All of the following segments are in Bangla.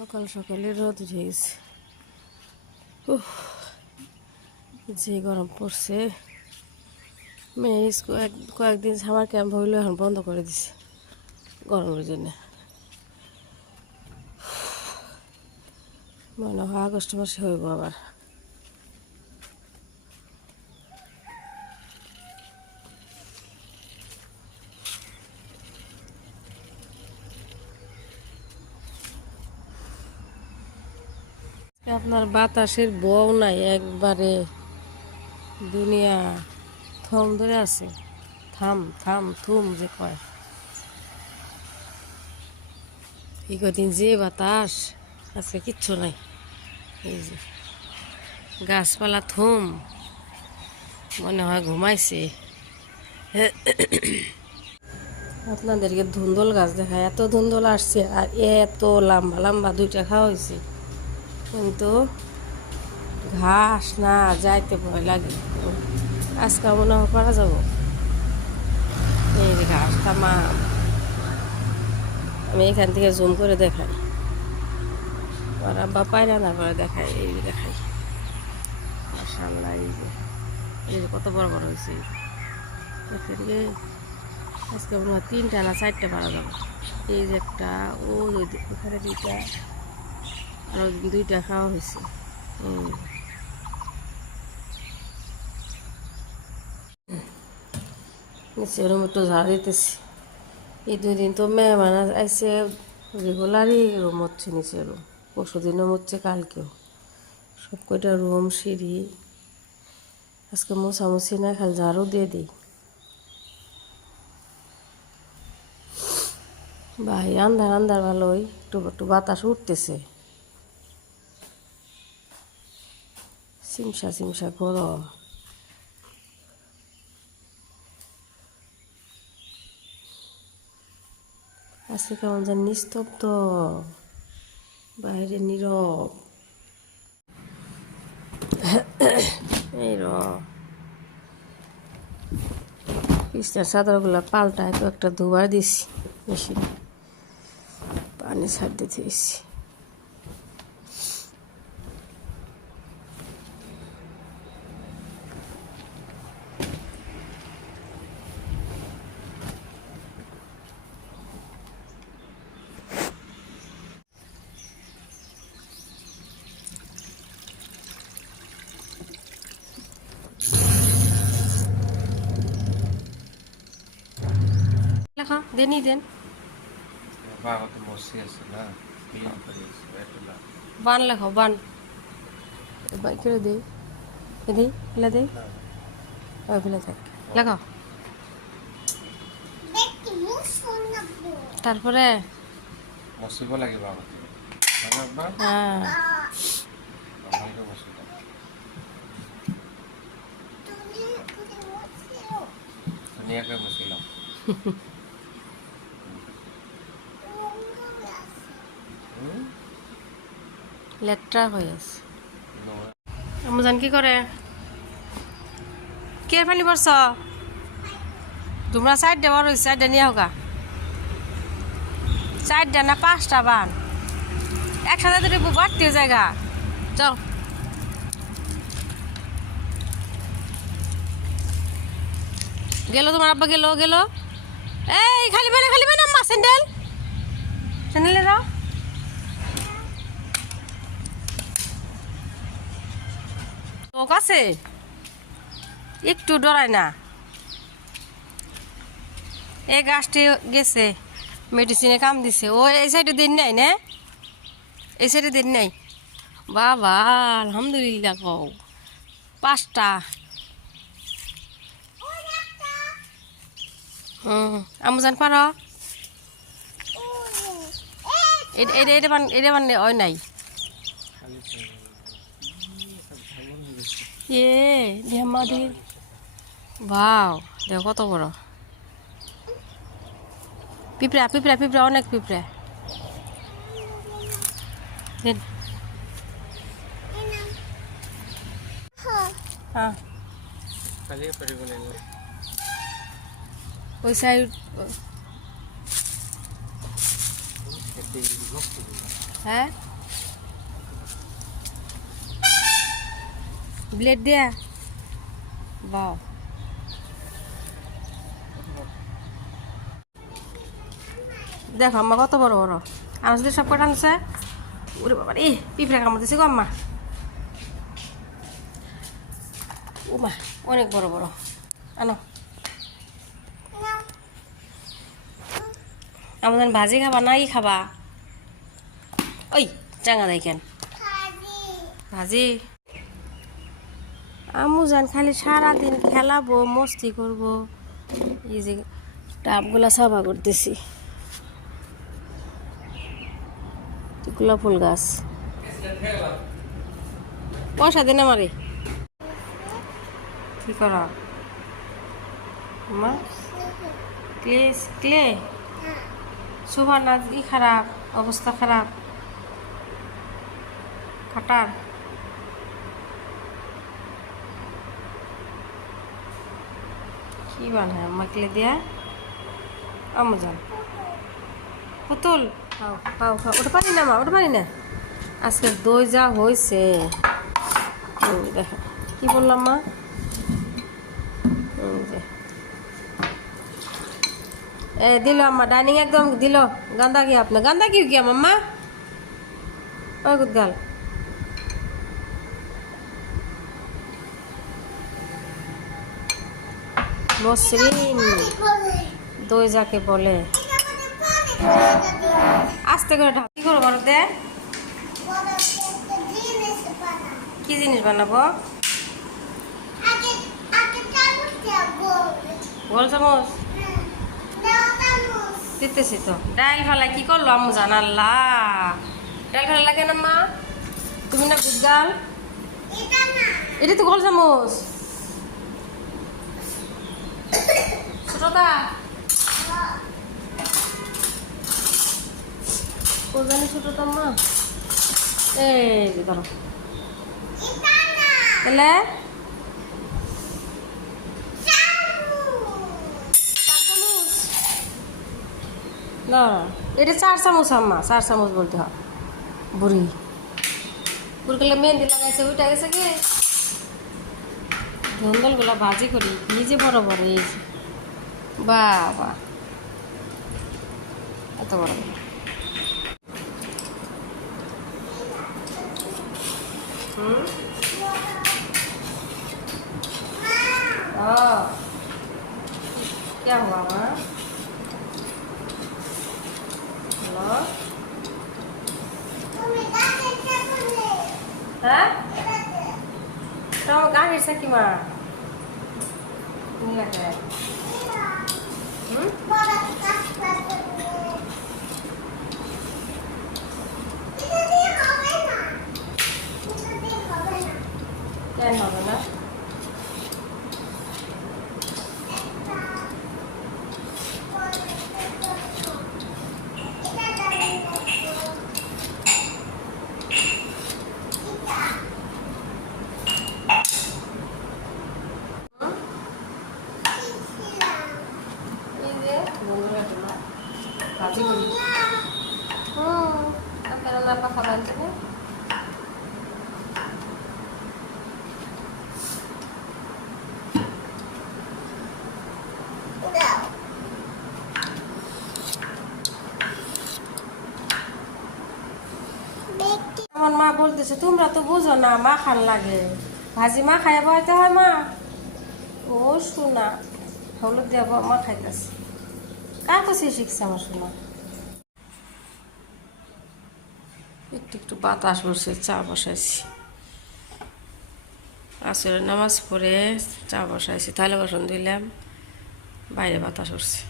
সকাল সকালে রোদ উঠে গেছে। যে গরম পড়ছে। মেয়ে কয়েকদিন সামার ক্যাম্প হইলে এখন বন্ধ করে দিছে গরমের জন্য। মনে হয় আগস্ট মাসে হইব আবার। আপনার বাতাসের বউ নাই, একবারে দুনিয়া থম ধরে আছে। থাম থাম থুম যে কয়, এই কদিন যে বাতাস, আজকে কিচ্ছু নাই। এই যে গাছপালা থুম, মনে হয় ঘুমাইছে। আপনাদেরকে ধুন্দল গাছ দেখায়, এত ধুন্দল আসছে আর এত লম্বা লম্বা, দুইটা খাওয়া হয়েছে, কিন্তু ঘাস না যাইতে ভয় লাগে। আজকে মনে হয় পারা যাবো। এই যে ঘাস তামাম, আমি এখান থেকে জুম করে দেখাই, আর আব্বা পায়রা না করে দেখাই। এই যে দেখাই, মাশাআল্লাহ, এই যে কত বড় বড় হয়েছে। আজকে মনে হয় 3টা না 4টা পারা যাবো। এই যে একটা, ওখানে 2টা, আর 2টা খাওয়া হয়েছে। নিচে ওরম একটু ঝাড় দিতেছি। এই 2 দিন তো মেহমান আইসে, রেগুলারই রুম হচ্ছে নিচে। রুম পরশু দিনও হচ্ছে, কালকেও। সব কয়টা রুম, সিঁড়ি আজকে মোছামুছি না, খালি ঝাড়ু দিয়ে দিই। ভাই আন্ধার আন্ধার ভালোই, একটু একটু বাতাস উঠতেছে। চিমসা চিমসা গরম। আজকে কেমন যেন নিস্তব্ধ, বাইরে নীরব। এই পিস্তার চাদরগুলো পাল্টায় তো একটা দুবার দিছি, মেশিন পানি ছাড় দিতে দিছি। লেখা দেনি দেন, বান লেখো, বান কেড়ে দে, এদি ফেলে দে, ফেলে থাক, লেখো। তারপরে হ্যাঁ, লেট্রা হয়ে আছে। আমজান কি করে? কে পানি পড়ছ? তোমরা 4টা বড় হয়েছে, 4টা নিয়ে হোক, 4টা না 5টা বান একসাথে দুটো বাড়তে জায়গা। চল গেল, তোমার আব্বা গেল গেল। এই খালি না মা, স্যান্ডেল স্যান্ডেলে রাও। চোখ আছে, একটু ডরায় না। এই গাছটি গেছে, মেডিসিনে কাম দিছে। ও এই সাইডে দিন নাই না, এই সাইডে দিন নাই। বাবা আলহামদুলিল্লাহ কও, 5টা। আমজান পার, এটা মানে ওই নাই। বাও দেখো কত বড় পিঁপড়া, পিঁপড়া পিঁপড়া, অনেক পিঁপড়া। হ্যাঁ, ওই সাইড হ্যাঁ ব্লেড দিয়া বাহ দেখো আম্মা কত বড় বড় আনাজ দিয়ে সব কটা আনছে ওরে বাবা রে পিঁপড়া কামড় দিছে গো আম্মা ও মা অনেক বড় বড় আনো আমাদের ভাজি খাবা না ই খাবা ওই চাঙ্গা দেয় কেন ভাজি আমু যান খালি সারাদিন খেলাবো মস্তি করবো এই যে টাবগুলা সাফা করতেছি গোলাপ ফুল গাছ পয়সা দেন আমারে কি করা মা ক্লে ক্লে সুভার না কি খারাপ অবস্থা খারাপ খাটার কি বানায় আম্মা ক্লে দিয়া আম্মু যান পুতুল খাও খাও খাও ওটা পারি না মা ওটা পারি না আজকে দই যা হয়েছে দেখো কি বললাম মা এ দিল আম্মা ডাইনিং একদম দিল গান্দা কি আপনার গান্দা কি আম্মা ওই গুদগাল মসৃণ দই যাকে বলে আস্তে করে কি করবো বলো দে কি জিনিস বানাবো গোল চামচ দিতেছি তো ডাল ফেলা কি করলো আম্মু জানাল্লা ডাল ফেলা লাগে না মা তুমি না গুদগাল এটা তো গোল চামচ ছোটটা কোজানি ছোটটা মা এই যে ধরো তাহলে না এটা 4 চামচ আম্মা 4 চামচ বলতে হয় বুড়ি বুড়িগুলো মেহেন্দি লাগাইছে ওইটা গেছে কি ধন্দলগুলো ভাজি করি কি যে বড় বড় এই যে বাবা এত বড় বড় क्या हुआ माँ हेलो हाँ तो गाड़ी से की माँ नहीं लगा है क्या होगा ना ভাজি করি আপনারা লাপা খাবেন তো আমার মা বলতেছে তোমরা তো বুঝো না মা খান লাগে ভাজি মা খাইয়া বইতে হয় মা ও শোনা হলুদ দেব মা খাইতেছে কার কাছে শিখছে আমার শোনা একটু একটু বাতাস বসে চা বসাইছি আসলে নামাজ পড়ে চা বসাইছি তাহলে বসন দিলাম বাইরে বাতাস উঠছে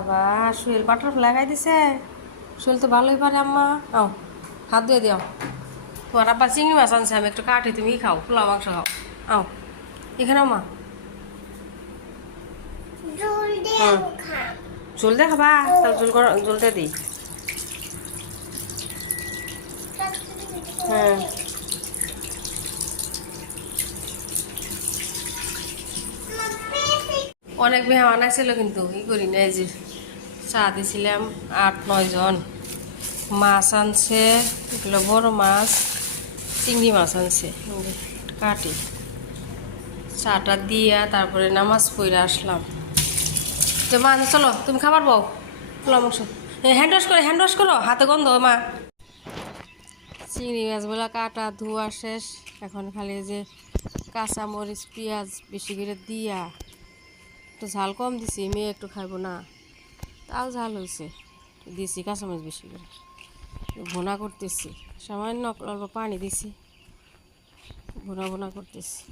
বাবা শুয়েল বাটারফ্লাই লাগাই দিছে শুয়েল তো ভালোই পারে আম্মা আও হাত দিয়ে দিও তোমার আব্বা চিংড়ি মাছ আনছে আমি একটু কাটি তুমি খাও পোলা মাংস খাও আও এখানে মা জল দিয়ে খাবা তাহলে জলটা দিই। হ্যাঁ অনেক মেহমান আসছিল কিন্তু ই করি না, এই যে চা দিছিলাম 8-9 জন। মাছ আনছে, এগুলো বড় মাছ, চিংড়ি মাছ আনছে, কাটি চাটা দিয়া তারপরে নামাজ পড়ে আসলাম। তো মা চলো তুমি খাবার পাও, পোলা মাংস হ্যান্ড ওয়াশ করো, হাতে গন্ধ মা। চিংড়ি মাছগুলো কাটা ধোয়া শেষ, এখন খালি যে কাঁচা মরিচ পেঁয়াজ বেশি করে দিয়া, একটু ঝাল কম দিছি, মেয়ে একটু খাইব না, তাও ঝাল হয়েছে, দিছি কাঁচামরিচ বেশি করে, ভুনা করতেছি, সামান্য অল্প পানি দিছি, ভুনা করতেছি।